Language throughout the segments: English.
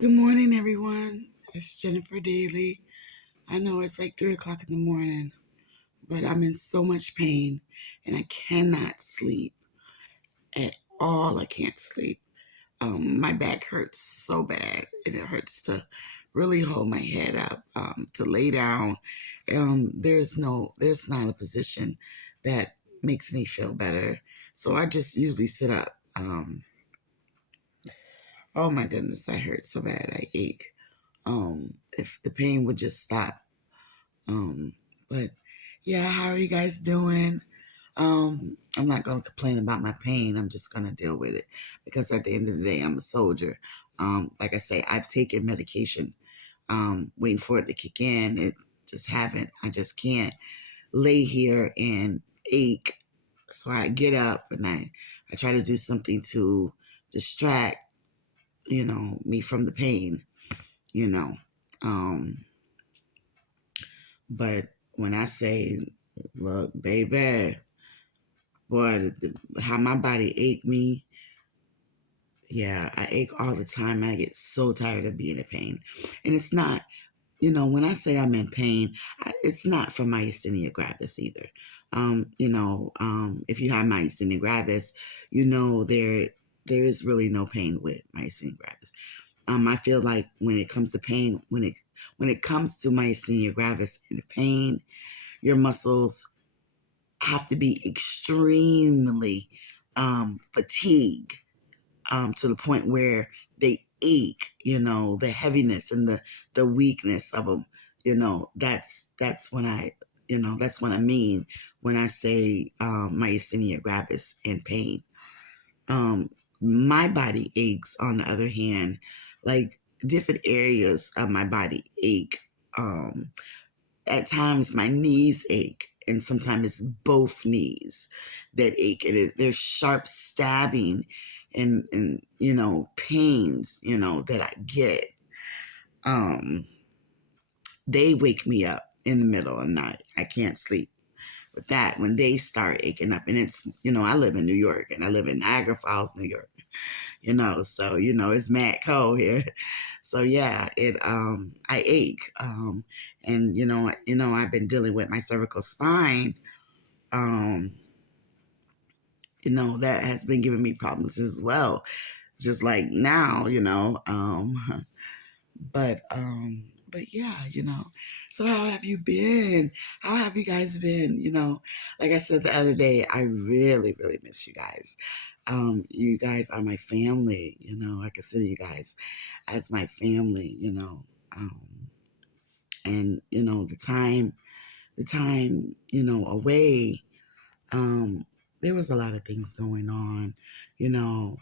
Good morning, everyone. It's Jennifer Daly. I know it's like 3 o'clock in the morning, but I'm in so much pain and I cannot sleep at all. I can't sleep. My back hurts so bad and it hurts to really hold my head up, to lay down. There's not a position that makes me feel better. So I just usually sit up. Oh my goodness, I hurt so bad. I ache. If the pain would just stop. Um, but yeah, how are you guys doing? I'm not going to complain about my pain. I'm just going to deal with it because at the end of the day, I'm a soldier. Like I say, I've taken medication, waiting for it to kick in. It just haven't. I just can't lay here and ache. So I get up and I try to do something to distract, me from the pain, you know. Um, But when I say, look, baby, boy, how my body ache me, yeah, I ache all the time and I get so tired of being in pain. And it's not, when I say I'm in pain, it's not from myasthenia gravis either. If you have myasthenia gravis, there is really no pain with myasthenia gravis. I feel like when it comes to pain, when it comes to myasthenia gravis and pain, your muscles have to be extremely fatigued, to the point where they ache. The heaviness and the weakness of them. That's when that's what I mean when I say myasthenia gravis and pain. My body aches, on the other hand, like different areas of my body ache. At times my knees ache, and sometimes it's both knees that ache, and there's sharp stabbing and pains that I get. um they wake me up in the middle of the night. I can't sleep with that when they start aching up. And it's, I live in New York, and I live in Niagara Falls, New York. So it's mad cold here. So yeah, I ache. And I've been dealing with my cervical spine. um that has been giving me problems as well, just like now. But yeah, so how have you been? How have you guys been? Like I said the other day, I really really miss you guys. You guys are my family. I consider you guys as my family. um and the time away, um there was a lot of things going on.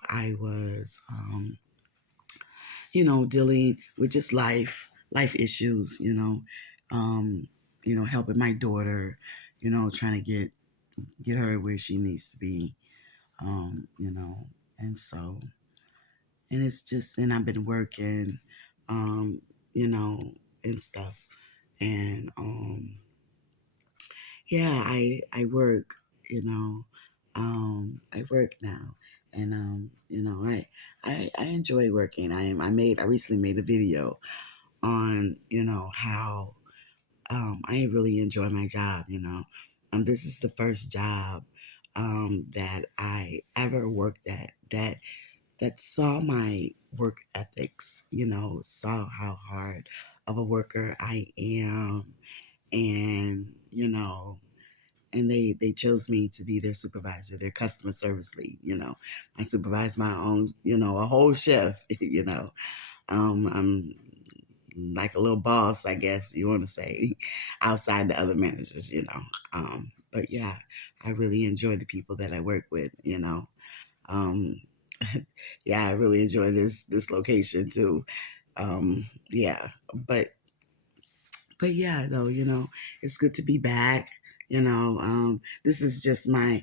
I was dealing with just life issues, helping my daughter, trying to get her where she needs to be. um you know and so and it's just, and I've been working, um you know and stuff. And yeah, I work, I work now. And I enjoy working. I recently made a video on how I really enjoy my job. This is the first job that I ever worked at that saw my work ethics, saw how hard of a worker I am. And and they chose me to be their supervisor, their customer service lead. I supervise my own, a whole shift. I'm like a little boss, I guess you want to say, outside the other managers. But yeah, I really enjoy the people that I work with. um, yeah, I really enjoy this location too. Yeah, but yeah, though, it's good to be back. This is just my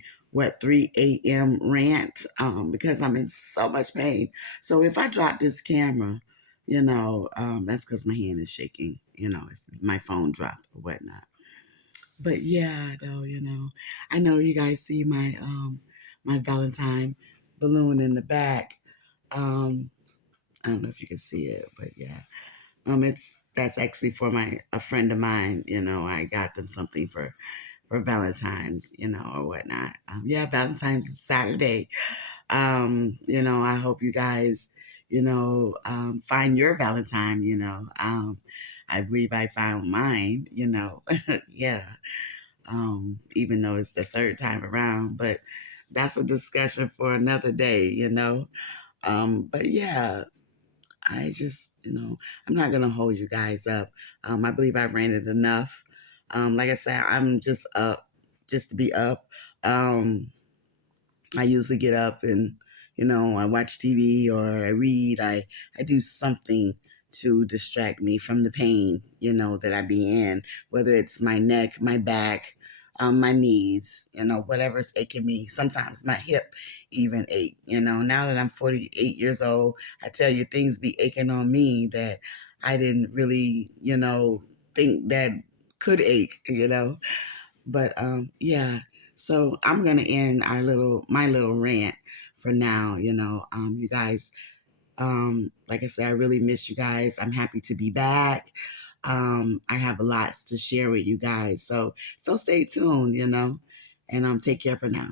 3 a.m. rant, because I'm in so much pain. So if I drop this camera, that's because my hand is shaking. If my phone dropped or whatnot. But yeah, though, I know you guys see my Valentine balloon in the back. Um, I don't know if you can see it, but yeah. It's that's actually for a friend of mine. I got them something for Valentine's, or whatnot. Yeah, Valentine's is Saturday. I hope you guys, find your Valentine. I believe I found mine. Yeah. Even though it's the third time around, but that's a discussion for another day. But yeah, I just, I'm not going to hold you guys up. I believe I've ranted enough. Like I said, I'm just up, just to be up. Um, I usually get up and, I watch TV or I read. I do something to distract me from the pain, that I be in, whether it's my neck, my back, my knees, whatever's aching me. Sometimes my hip even ache, now that I'm 48 years old, I tell you, things be aching on me that I didn't really, think that could ache, but yeah, so I'm gonna end my little rant for now. You guys, like I said, I really miss you guys. I'm happy to be back. I have lots to share with you guys. So stay tuned, and take care for now.